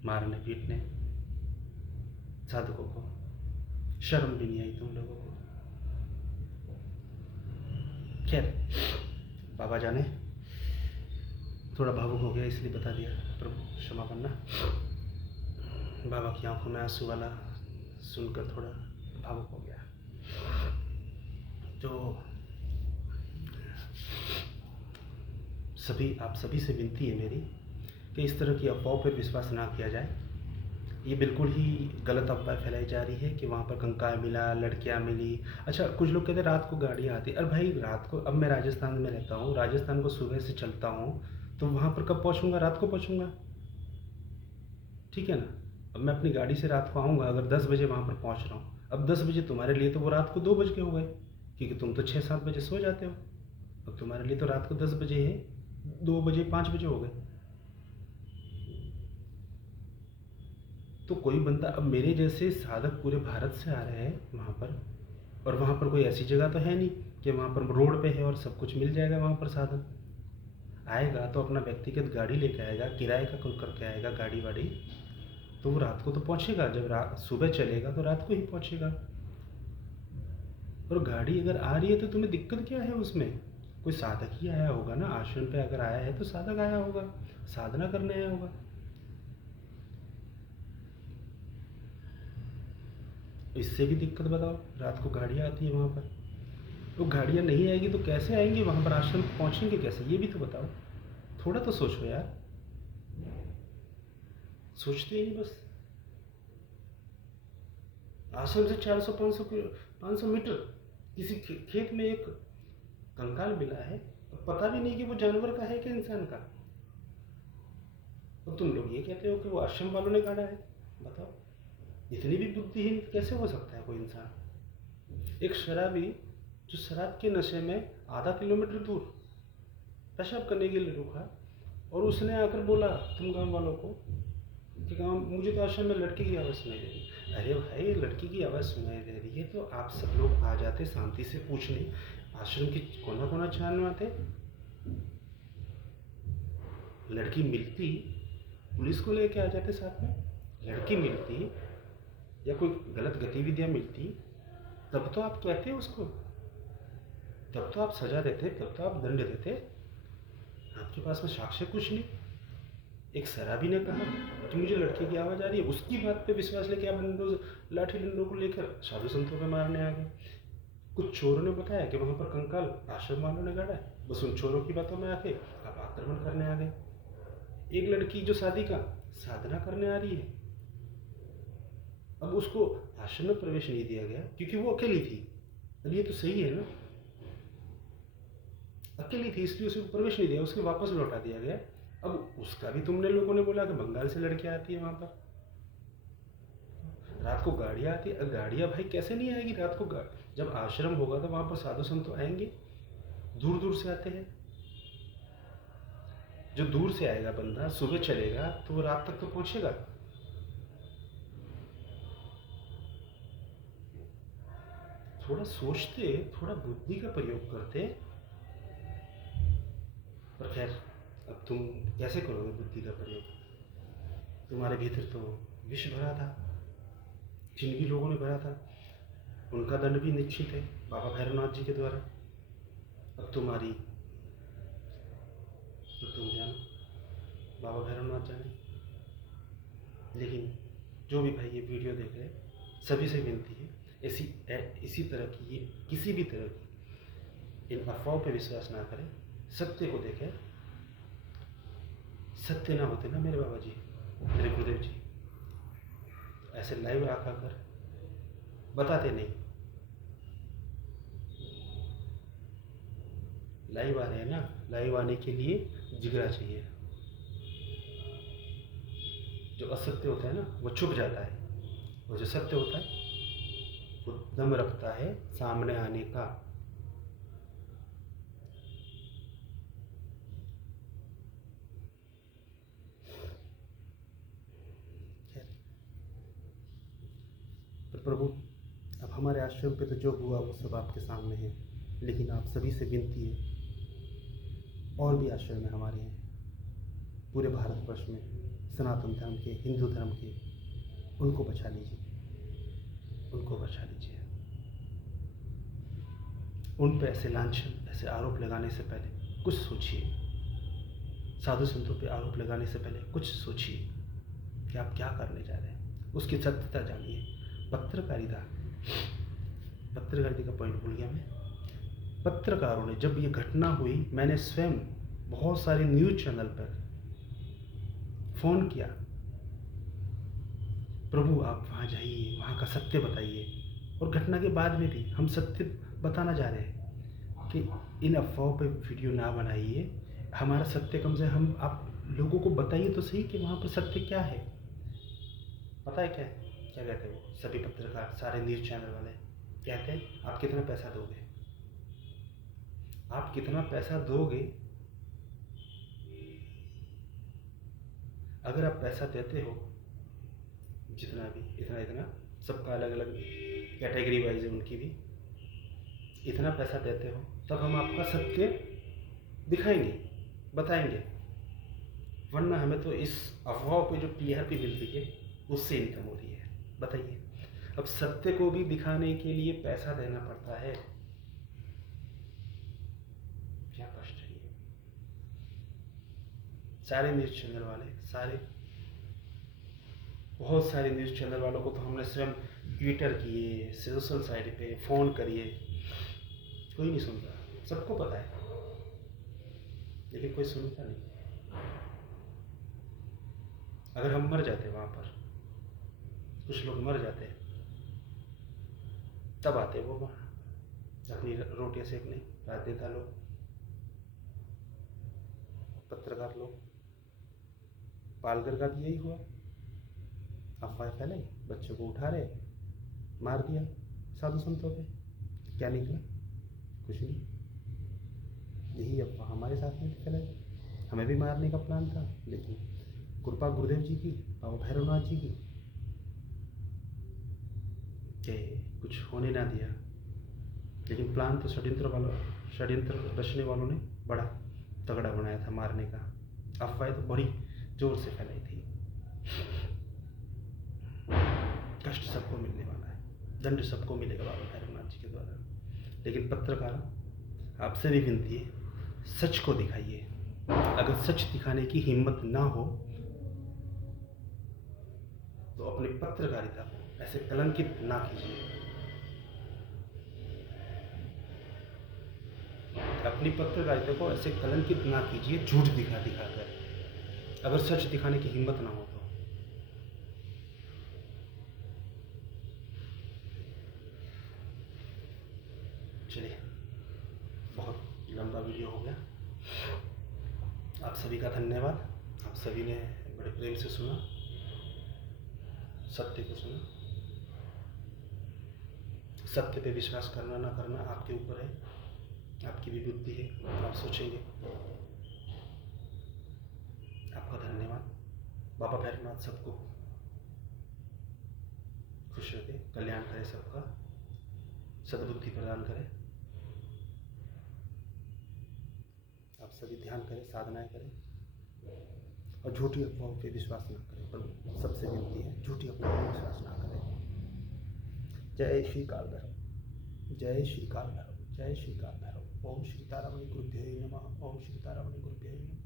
मारने पीटने साधकों को। शर्म भी नहीं आई तुम लोगों को। खैर, बाबा जाने, थोड़ा भावुक हो गया इसलिए बता दिया, प्रभु क्षमा करना। बाबा की आंखों में आंसू वाला सुनकर थोड़ा भावुक हो गया। तो आप सभी से विनती है मेरी कि इस तरह की अफवाहों पर विश्वास ना किया जाए। ये बिल्कुल ही गलत अफवाह फैलाई जा रही है कि वहाँ पर कंकाल मिला, लड़कियाँ मिली। अच्छा, कुछ लोग कहते हैं रात को गाड़ियाँ आती। अरे भाई, रात को, अब मैं राजस्थान में रहता हूँ, राजस्थान को सुबह से चलता हूँ, तो वहाँ पर कब पहुँचूँगा? रात को पहुँचूँगा, ठीक है ना। अब मैं अपनी गाड़ी से रात को आऊँगा, अगर 10 बजे वहाँ पर पहुँच रहा हूँ, अब 10 बजे तुम्हारे लिए तो वो रात को 2 बज के हो गए, क्योंकि तुम तो 6-7 बजे सो जाते हो। अब तुम्हारे लिए तो रात को 10 बजे है, 2 बजे 5 बजे हो गए। तो कोई बंदा, अब मेरे जैसे साधक पूरे भारत से आ रहे हैं वहाँ पर, और वहाँ पर कोई ऐसी जगह तो है नहीं कि वहाँ पर रोड पे है और सब कुछ मिल जाएगा। वहाँ पर साधन आएगा तो अपना व्यक्तिगत गाड़ी लेके आएगा, किराए का कोई करके आएगा गाड़ी वाड़ी, तो वो रात को तो पहुँचेगा। जब सुबह चलेगा तो रात को ही पहुँचेगा। और गाड़ी अगर आ रही है तो तुम्हें दिक्कत क्या है उसमें? कोई साधक ही आया होगा ना, आश्रम पे अगर आया है तो साधक आया होगा, साधना करने आया होगा। इससे भी दिक्कत बताओ, रात को गाड़ियाँ आती है वहाँ पर, तो गाड़ियाँ नहीं आएगी तो कैसे आएंगे वहाँ पर, आश्रम पहुँचेंगे कैसे, ये भी तो बताओ। थोड़ा तो सोचो यार, सोचते ही नहीं बस। आश्रम से 400-500 मीटर किसी खेत में एक कंकाल मिला है, पता भी नहीं कि वो जानवर का है कि इंसान का, और तुम लोग ये कहते हो कि वो आश्रम वालों ने गाड़ा है। बताओ, इतनी भी बुद्धिहीन कैसे हो सकता है कोई इंसान? एक शराबी जो शराब के नशे में आधा किलोमीटर दूर पेशाब करने के लिए रुका, और उसने आकर बोला तुम गांव वालों को कि गांव, मुझे तो आश्रम में लड़की की आवाज़ सुनाई दे रही। अरे भाई, लड़की की आवाज़ सुनाई दे रही है तो आप सब लोग आ जाते शांति से पूछने, आश्रम की कोना कोना छान आते, लड़की मिलती, पुलिस को लेके आ जाते साथ में। लड़की मिलती या कोई गलत गतिविधियां मिलती, तब तो आप कहते उसको, तब तो आप सजा देते, तब तो आप दंड देते। आपके पास में साक्ष्य कुछ नहीं। एक शराबी ने कहा कि मुझे लड़के की आवाज़ आ रही है, उसकी बात पे विश्वास लेके आप लाठी डंडों को लेकर साधु संतों पे मारने आ गए। कुछ चोरों ने बताया कि वहाँ पर कंकाल आश्रम वालों ने गाड़ा है, बस उन चोरों की बातों में आके आप आक्रमण करने आ गए। एक लड़की जो शादी का साधना करने आ रही है, अब उसको आश्रम में प्रवेश नहीं दिया गया क्योंकि वो अकेली थी। अब ये तो सही है ना? अकेली थी इसलिए उसे प्रवेश नहीं दिया, उसके वापस लौटा दिया गया। अब उसका भी तुमने लोगों ने बोला कि बंगाल से लड़कियां आती है वहाँ पर, रात को गाड़ियाँ आती है। गाड़ियाँ भाई कैसे नहीं आएगी रात को? जब आश्रम होगा तो वहाँ पर साधु संत तो आएंगे, दूर दूर से आते हैं। जो दूर से आएगा बंदा, सुबह चलेगा तो वो रात तक तो पहुँचेगा। थोड़ा सोचते, थोड़ा बुद्धि का प्रयोग करते। पर खैर, अब तुम कैसे करोगे बुद्धि का प्रयोग? तुम्हारे भीतर तो विष भरा था, जिन भी लोगों ने भरा था उनका दंड भी निश्चित है बाबा भैरवनाथ जी के द्वारा। अब तुम्हारी तो तुम जानो, बाबा भैरवनाथ जाने। लेकिन जो भी भाई ये वीडियो देख रहे, सभी से विनती है, इसी तरह की, ये किसी भी तरह की इन अफवाहों पर विश्वास ना करें, सत्य को देखें। सत्य ना होते ना मेरे बाबा जी, मेरे गुरुदेव जी ऐसे लाइव आकर कर बताते नहीं। लाइव आ रहे हैं ना, लाइव आने के लिए जिगरा चाहिए। जो असत्य होता है ना वो छुप जाता है, और जो सत्य होता है वो दम रखता है सामने आने का। तो प्रभु, अब हमारे आश्रम पे तो जो हुआ वो सब आपके सामने है, लेकिन आप सभी से विनती है, और भी आश्रम में हमारे हैं पूरे भारतवर्ष में, सनातन धर्म के, हिंदू धर्म के, उनको बचा लीजिए, उनको बचा लीजिए। उन पे ऐसे लांछन, ऐसे आरोप लगाने से पहले कुछ सोचिए। साधु संतों पे आरोप लगाने से पहले कुछ सोचिए कि आप क्या करने जा रहे हैं, उसकी सत्यता जानिए। पत्रकारिता का पॉइंट भूल गया मैं। पत्रकारों ने जब ये घटना हुई, मैंने स्वयं बहुत सारे न्यूज़ चैनल पर फ़ोन किया, प्रभु आप वहाँ जाइए, वहाँ का सत्य बताइए। और घटना के बाद में भी हम सत्य बताना जा रहे हैं कि इन अफवाहों पे वीडियो ना बनाइए, हमारा सत्य कम से हम आप लोगों को बताइए तो सही कि वहाँ पर सत्य क्या है। पता है क्या क्या कहते हैं वो सभी पत्रकार, सारे न्यूज़ चैनल वाले कहते हैं, आप कितना पैसा दोगे, आप कितना पैसा दोगे। अगर आप पैसा देते हो, जितना भी, इतना इतना, सबका अलग अलग कैटेगरी वाइज है उनकी भी, इतना पैसा देते हो तब हम आपका सत्य दिखाएंगे, बताएंगे। वरना हमें तो इस अफवाह पे जो टीआरपी मिलती है उससे इनकम हो रही है। बताइए, अब सत्य को भी दिखाने के लिए पैसा देना पड़ता है, क्या कष्ट है ये। सारे न्यूज़ चैनल वाले, बहुत सारे न्यूज़ चैनल वालों को तो हमने स्वयं ट्विटर किए, सोशल साइट पे फ़ोन करिए, कोई नहीं सुनता, सबको पता है, लेकिन कोई सुनता नहीं। अगर हम मर जाते वहाँ पर, कुछ लोग मर जाते, तब आते वो वहाँ अपनी रोटियाँ सेकने, राजनेता लोग, पत्रकार लोग। पालघर का भी यही हुआ, अफवाह फैलाई, बच्चों को उठा रहे, मार दिया साधु संतों पे, क्या निकला? कुछ नहीं। यही अफवाह हमारे साथ में फैलाई, हमें भी मारने का प्लान था, लेकिन कृपा गुरुदेव जी की, बाबा भैरवनाथ जी की, कि कुछ होने ना दिया। लेकिन प्लान तो षड्यंत्र रचने वालों ने बड़ा तगड़ा बनाया था मारने का। अफवाह तो बड़ी जोर से फैलाई थी। कष्ट सबको मिलने वाला है, दंड सबको मिलेगा बाबा भैरवनाथ जी के द्वारा। लेकिन पत्रकार, आपसे भी विनती है, सच को दिखाइए। अगर सच दिखाने की हिम्मत ना हो तो अपनी पत्रकारिता को ऐसे कलंकित ना कीजिए। अपनी पत्रकारिता को ऐसे कलंकित ना कीजिए झूठ दिखा कर, अगर सच दिखाने की हिम्मत ना हो तो। चलिए, बहुत लंबा वीडियो हो गया, आप सभी ने बड़े प्रेम से सुना, सत्य को सुना। सत्य पे विश्वास करना ना करना आपके ऊपर है, आपकी भी बुद्धि है, आप सोचेंगे। आपका धन्यवाद। बाबा भैरवनाथ सबको खुश रखे, कल्याण करे, सबका सद्बुद्धि प्रदान करे। आप सभी ध्यान करें, साधनाएं करें और झूठी अफवाहों पे विश्वास ना करें। पर सबसे विनती है, झूठी अफवाहों पे विश्वास ना करें। जय श्री काल भैरव, जय श्री काल भैरव, जय श्री काल भैरव। ओम श्री तारामणि गुरुभ्यो नमः। ओम श्री तारामणि गुरुभ्यो नमः।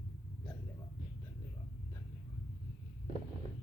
धन्यवाद, धन्यवाद, धन्यवाद।